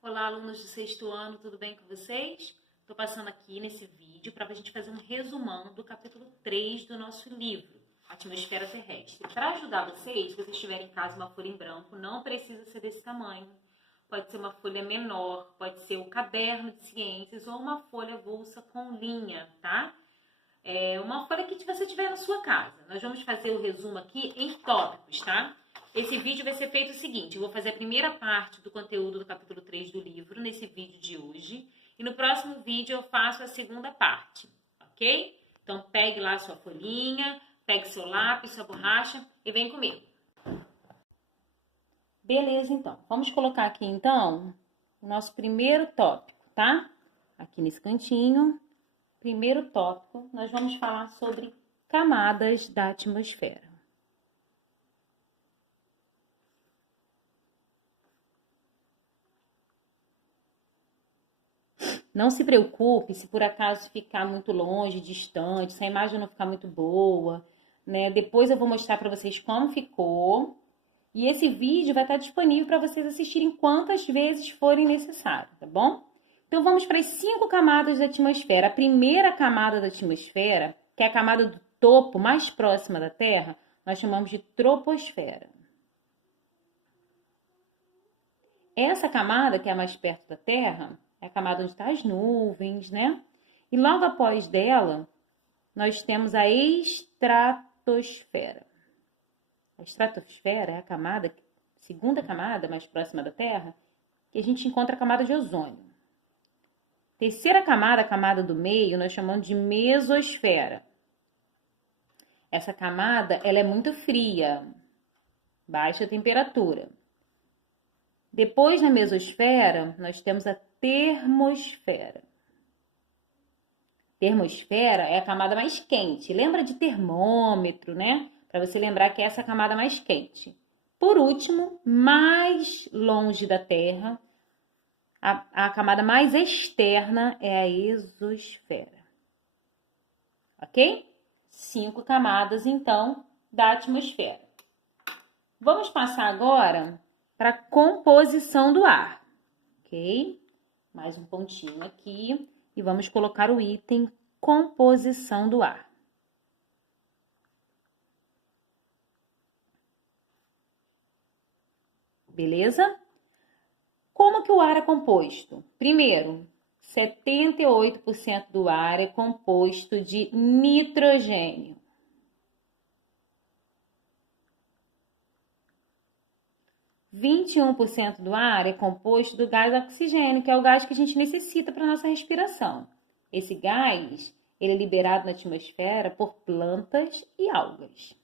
Olá, alunos do sexto ano, tudo bem com vocês? Estou passando aqui nesse vídeo para a gente fazer um resumão do capítulo 3 do nosso livro, Atmosfera Terrestre. Para ajudar vocês, se vocês tiverem em casa uma folha em branco, não precisa ser desse tamanho. Pode ser uma folha menor, pode ser o caderno de ciências ou uma folha avulsa com linha, tá? Uma folha que você tiver na sua casa. Nós vamos fazer o resumo aqui em tópicos, tá? Esse vídeo vai ser feito o seguinte, eu vou fazer a primeira parte do conteúdo do capítulo 3 do livro, nesse vídeo de hoje, e no próximo vídeo eu faço a segunda parte, ok? Então pegue lá a sua folhinha, pegue seu lápis, sua borracha e vem comigo. Beleza, então. Vamos colocar aqui, então, o nosso primeiro tópico, tá? Aqui nesse cantinho, primeiro tópico, nós vamos falar sobre camadas da atmosfera. Não se preocupe se por acaso ficar muito longe, distante, se a imagem não ficar muito boa, né? Depois eu vou mostrar para vocês como ficou. E esse vídeo vai estar disponível para vocês assistirem quantas vezes forem necessário, tá bom? Então vamos para as 5 camadas da atmosfera. A primeira camada da atmosfera, que é a camada do topo mais próxima da Terra, nós chamamos de troposfera. Essa camada, que é a mais perto da Terra, é a camada onde estão as nuvens, né? E logo após dela, nós temos a estratosfera. A estratosfera é a camada, segunda camada mais próxima da Terra, que a gente encontra a camada de ozônio. Terceira camada, a camada do meio, nós chamamos de mesosfera. Essa camada, ela é muito fria, baixa temperatura. Depois, na mesosfera, nós temos a termosfera. Termosfera é a camada mais quente. Lembra de termômetro, né? Para você lembrar que essa é a camada mais quente. Por último, mais longe da Terra, a camada mais externa é a exosfera. Ok? 5 camadas, então, da atmosfera. Vamos passar agora para a composição do ar. Ok? Mais um pontinho aqui e vamos colocar o item composição do ar. Beleza? Como que o ar é composto? Primeiro, 78% do ar é composto de nitrogênio. 21% do ar é composto do gás oxigênio, que é o gás que a gente necessita para a nossa respiração. Esse gás, ele é liberado na atmosfera por plantas e algas.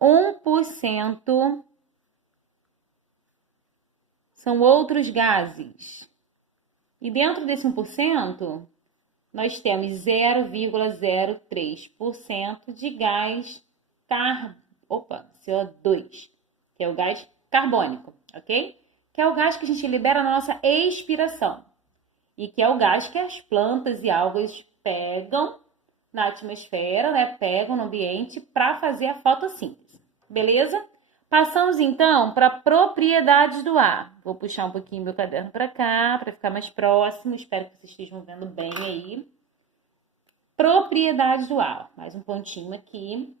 1% são outros gases. E dentro desse 1%, nós temos 0,03% de gás CO2, que é o gás carbônico, ok? Que é o gás que a gente libera na nossa expiração. E que é o gás que as plantas e algas pegam na atmosfera, né? Pegam no ambiente para fazer a fotossíntese. Beleza? Passamos então para propriedades do ar. Vou puxar um pouquinho meu caderno para cá, para ficar mais próximo. Espero que vocês estejam vendo bem aí. Propriedades do ar. Mais um pontinho aqui.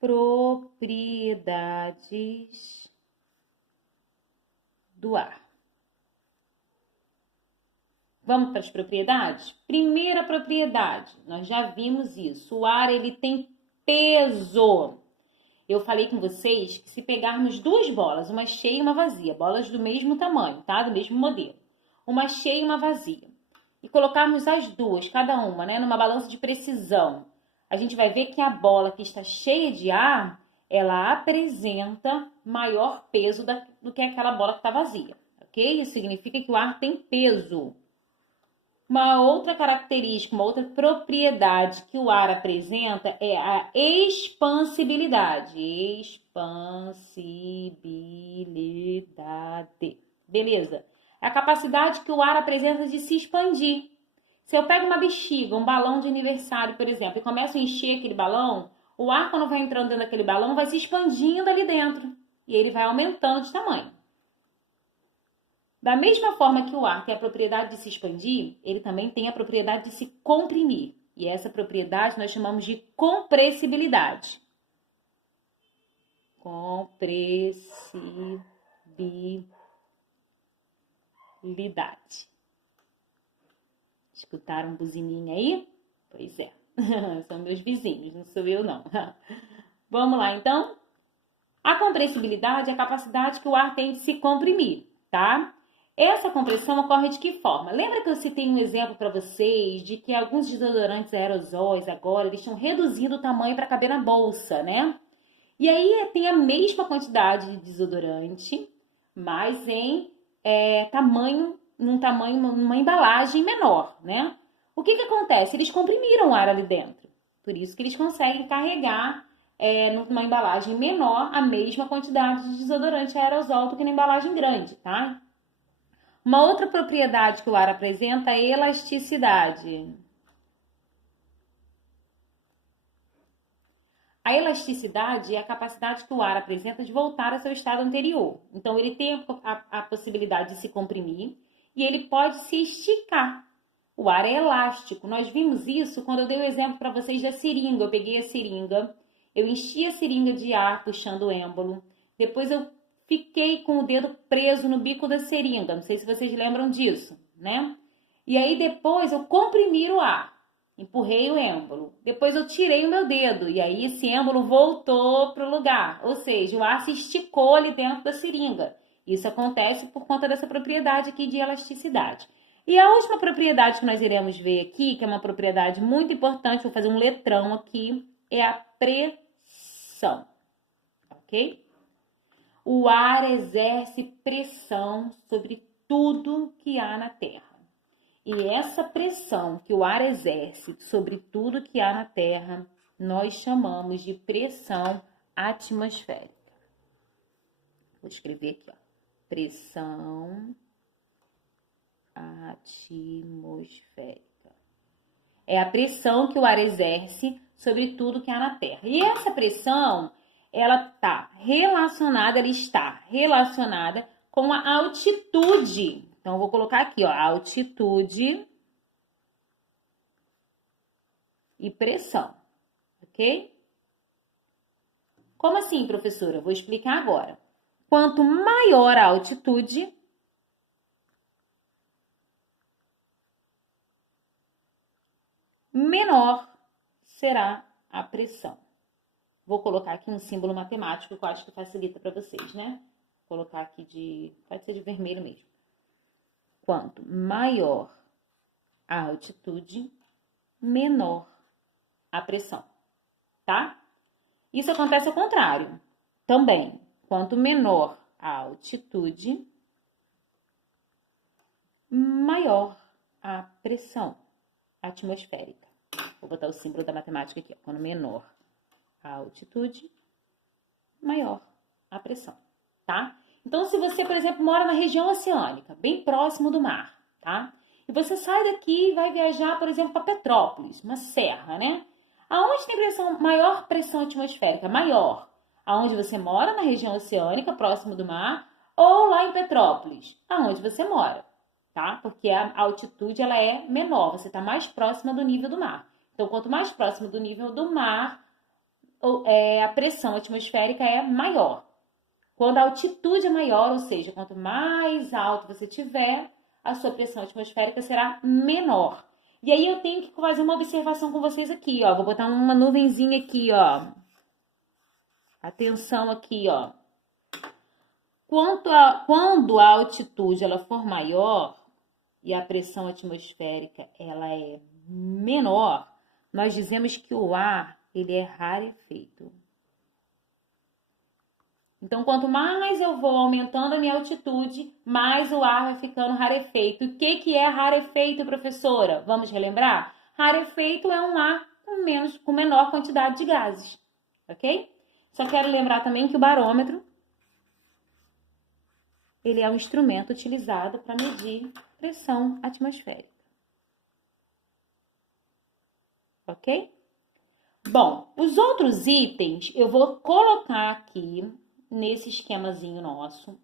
Propriedades do ar. Vamos para as propriedades? Primeira propriedade, nós já vimos isso. O ar, ele tem peso. Eu falei com vocês que se pegarmos 2 bolas, uma cheia e uma vazia, bolas do mesmo tamanho, tá? Do mesmo modelo. Uma cheia e uma vazia. E colocarmos as duas, cada uma, né? Numa balança de precisão. A gente vai ver que a bola que está cheia de ar, ela apresenta maior peso do que aquela bola que está vazia, ok? Isso significa que o ar tem peso. Uma outra característica, uma outra propriedade que o ar apresenta é a expansibilidade. Expansibilidade. Beleza? É a capacidade que o ar apresenta de se expandir. Se eu pego uma bexiga, um balão de aniversário, por exemplo, e começo a encher aquele balão, o ar, quando vai entrando dentro daquele balão, vai se expandindo ali dentro. E ele vai aumentando de tamanho. Da mesma forma que o ar tem a propriedade de se expandir, ele também tem a propriedade de se comprimir. E essa propriedade nós chamamos de compressibilidade. Compressibilidade. Escutaram buzininha aí? Pois é, são meus vizinhos, não sou eu não. Vamos lá, então? A compressibilidade é a capacidade que o ar tem de se comprimir, tá? Essa compressão ocorre de que forma? Lembra que eu citei um exemplo para vocês de que alguns desodorantes aerosóis agora, eles estão reduzindo o tamanho para caber na bolsa, né? E aí tem a mesma quantidade de desodorante, mas em numa embalagem menor, né? O que acontece? Eles comprimiram o ar ali dentro. Por isso que eles conseguem carregar numa embalagem menor a mesma quantidade de desodorante aerosol do que na embalagem grande, tá? Uma outra propriedade que o ar apresenta é a elasticidade. A elasticidade é a capacidade que o ar apresenta de voltar ao seu estado anterior. Então, ele tem a possibilidade de se comprimir e ele pode se esticar. O ar é elástico. Nós vimos isso quando eu dei o exemplo para vocês da seringa. Eu peguei a seringa, eu enchi a seringa de ar puxando o êmbolo. Depois eu fiquei com o dedo preso no bico da seringa. Não sei se vocês lembram disso, né? E aí depois eu comprimi o ar. Empurrei o êmbolo. Depois eu tirei o meu dedo. E aí esse êmbolo voltou para o lugar. Ou seja, o ar se esticou ali dentro da seringa. Isso acontece por conta dessa propriedade aqui de elasticidade. E a última propriedade que nós iremos ver aqui, que é uma propriedade muito importante, vou fazer um letrão aqui, é a pressão. Ok? O ar exerce pressão sobre tudo que há na Terra. E essa pressão que o ar exerce sobre tudo que há na Terra, nós chamamos de pressão atmosférica. Vou escrever aqui, ó. Pressão atmosférica. É a pressão que o ar exerce sobre tudo que há na Terra. E essa pressão, ela está relacionada com a altitude. Então, eu vou colocar aqui, ó, altitude e pressão, ok? Como assim, professora? Eu vou explicar agora. Quanto maior a altitude, menor será a pressão. Vou colocar aqui um símbolo matemático que eu acho que facilita para vocês, né? Vou colocar aqui pode ser de vermelho mesmo. Quanto maior a altitude, menor a pressão, tá? Isso acontece ao contrário. Também, quanto menor a altitude, maior a pressão atmosférica. Vou botar o símbolo da matemática aqui, ó. Quando menor a altitude, maior a pressão, tá? Então, se você, por exemplo, mora na região oceânica, bem próximo do mar, tá? E você sai daqui e vai viajar, por exemplo, para Petrópolis, uma serra, né? Aonde tem maior pressão atmosférica? Maior. Aonde você mora, na região oceânica, próximo do mar, ou lá em Petrópolis, aonde você mora, tá? Porque a altitude, ela é menor, você está mais próxima do nível do mar. Então, quanto mais próximo do nível do mar, a pressão atmosférica é maior. Quando a altitude é maior, ou seja, quanto mais alto você tiver, a sua pressão atmosférica será menor. E aí eu tenho que fazer uma observação com vocês aqui, ó. Vou botar uma nuvenzinha aqui, ó. Atenção aqui, ó. Quando a altitude ela for maior e a pressão atmosférica ela é menor, nós dizemos que o ar ele é rarefeito. Então, quanto mais eu vou aumentando a minha altitude, mais o ar vai ficando rarefeito. O que é rarefeito, professora? Vamos relembrar? Rarefeito é um ar com menor quantidade de gases, ok? Só quero lembrar também que o barômetro, ele é um instrumento utilizado para medir pressão atmosférica. Ok? Bom, os outros itens eu vou colocar aqui nesse esquemazinho nosso,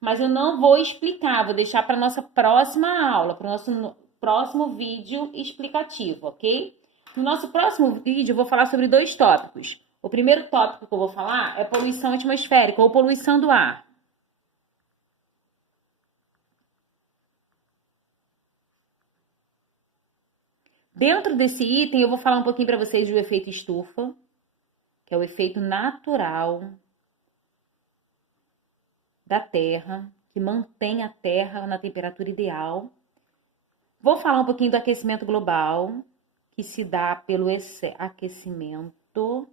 mas eu não vou explicar, vou deixar para nossa próxima aula, para o nosso próximo vídeo explicativo, ok? No nosso próximo vídeo eu vou falar sobre 2 tópicos. O primeiro tópico que eu vou falar é poluição atmosférica ou poluição do ar. Dentro desse item eu vou falar um pouquinho para vocês do efeito estufa, que é o efeito natural da Terra, que mantém a Terra na temperatura ideal. Vou falar um pouquinho do aquecimento global, que se dá pelo aquecimento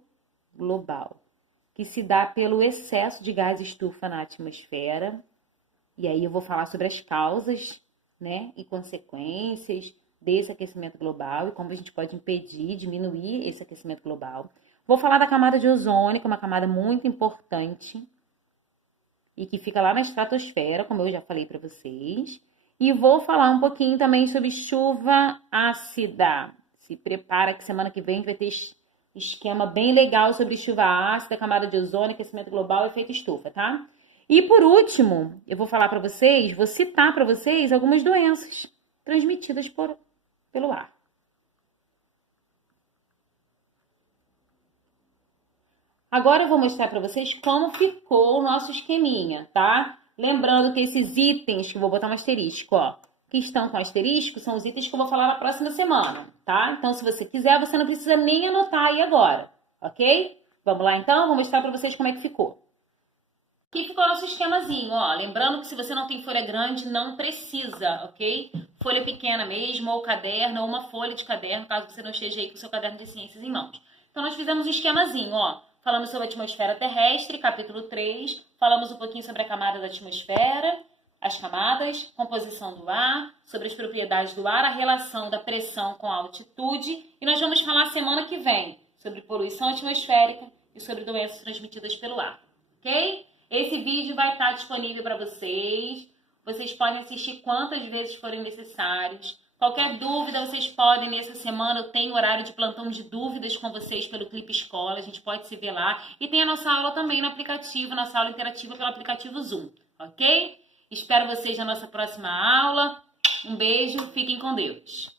global, que se dá pelo excesso de gás estufa na atmosfera. E aí eu vou falar sobre as causas, né, e consequências desse aquecimento global e como a gente pode impedir, diminuir esse aquecimento global. Vou falar da camada de ozônio, que é uma camada muito importante e que fica lá na estratosfera, como eu já falei para vocês. E vou falar um pouquinho também sobre chuva ácida. Se prepara que semana que vem vai ter esquema bem legal sobre chuva ácida, camada de ozônio, aquecimento global e efeito estufa, tá? E por último, eu vou falar para vocês, vou citar para vocês algumas doenças transmitidas pelo ar. Agora eu vou mostrar para vocês como ficou o nosso esqueminha, tá? Lembrando que esses itens, que eu vou botar um asterisco, ó, que estão com asterisco, são os itens que eu vou falar na próxima semana, tá? Então, se você quiser, você não precisa nem anotar aí agora, ok? Vamos lá, então? Vou mostrar para vocês como é que ficou. Aqui ficou o nosso esquemazinho, ó. Lembrando que se você não tem folha grande, não precisa, ok? Folha pequena mesmo, ou caderno, ou uma folha de caderno, caso você não esteja aí com o seu caderno de ciências em mãos. Então, nós fizemos um esquemazinho, ó. Falamos sobre a atmosfera terrestre, capítulo 3. Falamos um pouquinho sobre a camada da atmosfera, as camadas, composição do ar, sobre as propriedades do ar, a relação da pressão com a altitude. E nós vamos falar semana que vem sobre poluição atmosférica e sobre doenças transmitidas pelo ar, ok? Esse vídeo vai estar disponível para vocês. Vocês podem assistir quantas vezes forem necessários. Qualquer dúvida, vocês podem, nessa semana, eu tenho horário de plantão de dúvidas com vocês pelo Clipe Escola, a gente pode se ver lá. E tem a nossa aula também no aplicativo, nossa aula interativa pelo aplicativo Zoom, ok? Espero vocês na nossa próxima aula. Um beijo, fiquem com Deus.